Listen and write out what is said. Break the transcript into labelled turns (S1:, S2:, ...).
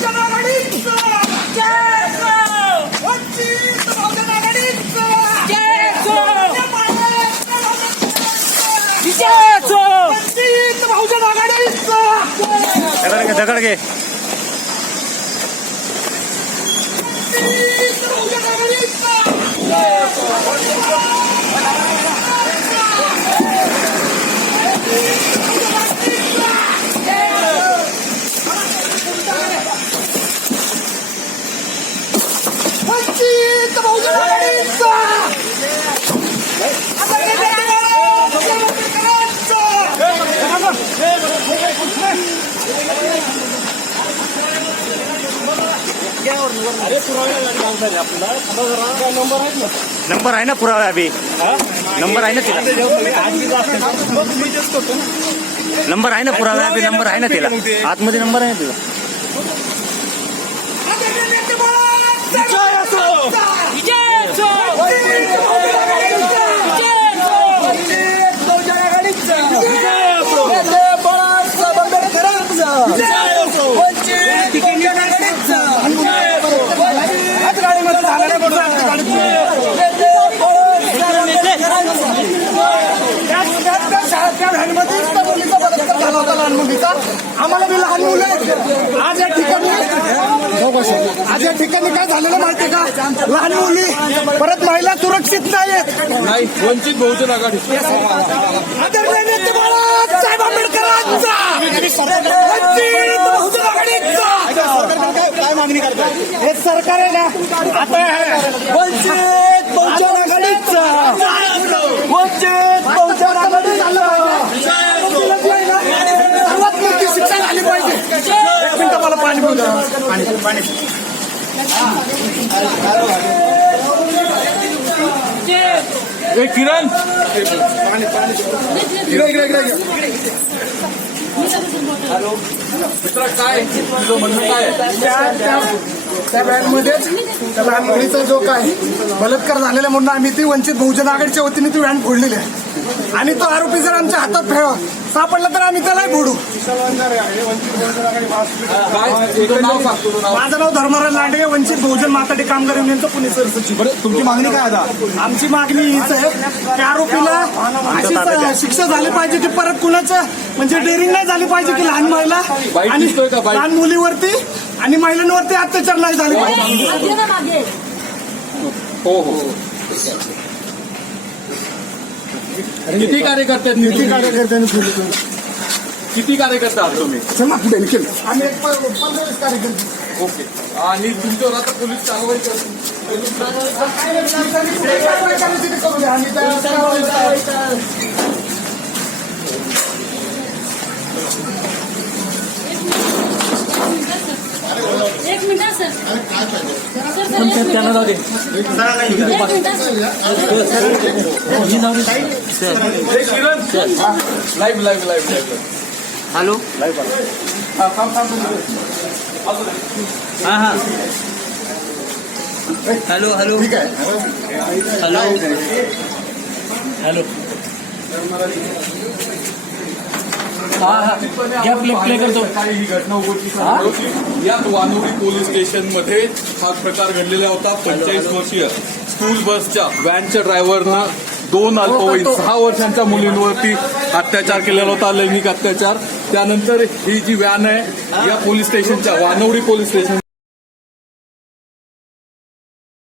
S1: बहुजन आघाडीचं वंचित बहुजन आघाडीचं वंचित बहुजन आघाडीचं
S2: दगड घे दगड घे
S1: वंचित बहुजन आघाडीचं वंचित बहुजन आघाडीचं
S2: नंबर आहे ना पुरावा अभि? नंबर आहे ना तिला? नंबर आहे ना पुरावा अभि? नंबर आहे ना तिला? आतमध्ये नंबर आहे ना तिला?
S1: मुलीचा आम्हाला बी लहान मुलं आहेत. आज या ठिकाणी आज या ठिकाणी काय झालेलं माहितीये का? लहान मुली परत महिला सुरक्षित नाहीत
S3: नाही वंचित बहुजन आघाडी.
S1: आदरणीय नेते बाळासाहेब आंबेडकरांचा! वंचित बहुजन आघाडीचा!
S3: काय मागणी करतात
S1: हे सरकार आहे ना आता वंचित बहुजन आघाडीचा! वंचित बहुजन आघाडी झालं सर्वात मोठी शिक्षा झाली पाहिजे एक मिनिट मला पाणी पिऊ द्या पाणी. पाणी
S3: ए किरण! इकडे इकडे इकडे मित्रा काय? म्हणणं काय आहे?
S1: त्या व्हॅनमध्येच त्या लहान मुलीचा जो काय बलात्कार झालेला म्हणून आम्ही ती वंचित बहुजन आघाडीच्या वतीने ती व्हॅन फोडलेली आहे. आणि तो आरोपी जर आमच्या हातात फे- सापडला तर आम्ही त्यालाही फोडू. माझं नाव धर्मराज लांडे वंचित बहुजन माताडी कामगार युनियनचं पुणे सरसचिव
S3: तुमची मागणी काय आता?
S1: आमची मागणी हीच आहे त्या आरोपीला अशीच शिक्षा झाली पाहिजे की परत कुणाचं म्हणजे डेअरिंग नाही झाली पाहिजे की लहान महिला आणि? लहान मुलीवरती आणि महिलांवरती अत्याचार नाही झाले. पाहिजे
S3: हो हो. किती कार्यकर्ते आहेत
S1: किती? कार्यकर्त्यांनी केली
S3: किती कार्यकर्ते आहात तुम्ही?
S1: आम्ही एक प- पंधरा वीस कार्यकर्ते.
S3: ओके. आणि तुमच्यावर आता पोलीस कारवाई करतील
S1: कारवाई करायची ती करू द्या. आम्ही त्या कारवाई-
S4: एक मिनिट सर सर त्यांना जाऊ दे एक मिनिट
S3: ए, Kiran live live live live
S2: hello हा हा हॅलो हॅलो हॅलो हॅलो हा हा. घ्या प्ले प्ले करतो.
S3: काही ही घटना उघडकीस आली. होती. यात वानोडी पोलीस स्टेशनमध्ये हा प्रकार घडलेला होता पंचेचाळीस वर्षीय स्कूल बसच्या व्हॅनच्या ड्रायव्हरनं दोन अल्पवयीन सहा वर्षांच्या मुलींवरती अत्याचार केलेला होता लैंगिक अत्याचार. त्यानंतर ही जी व्हॅन आहे या पोलीस स्टेशनच्या वानवडी पोलीस स्टेशन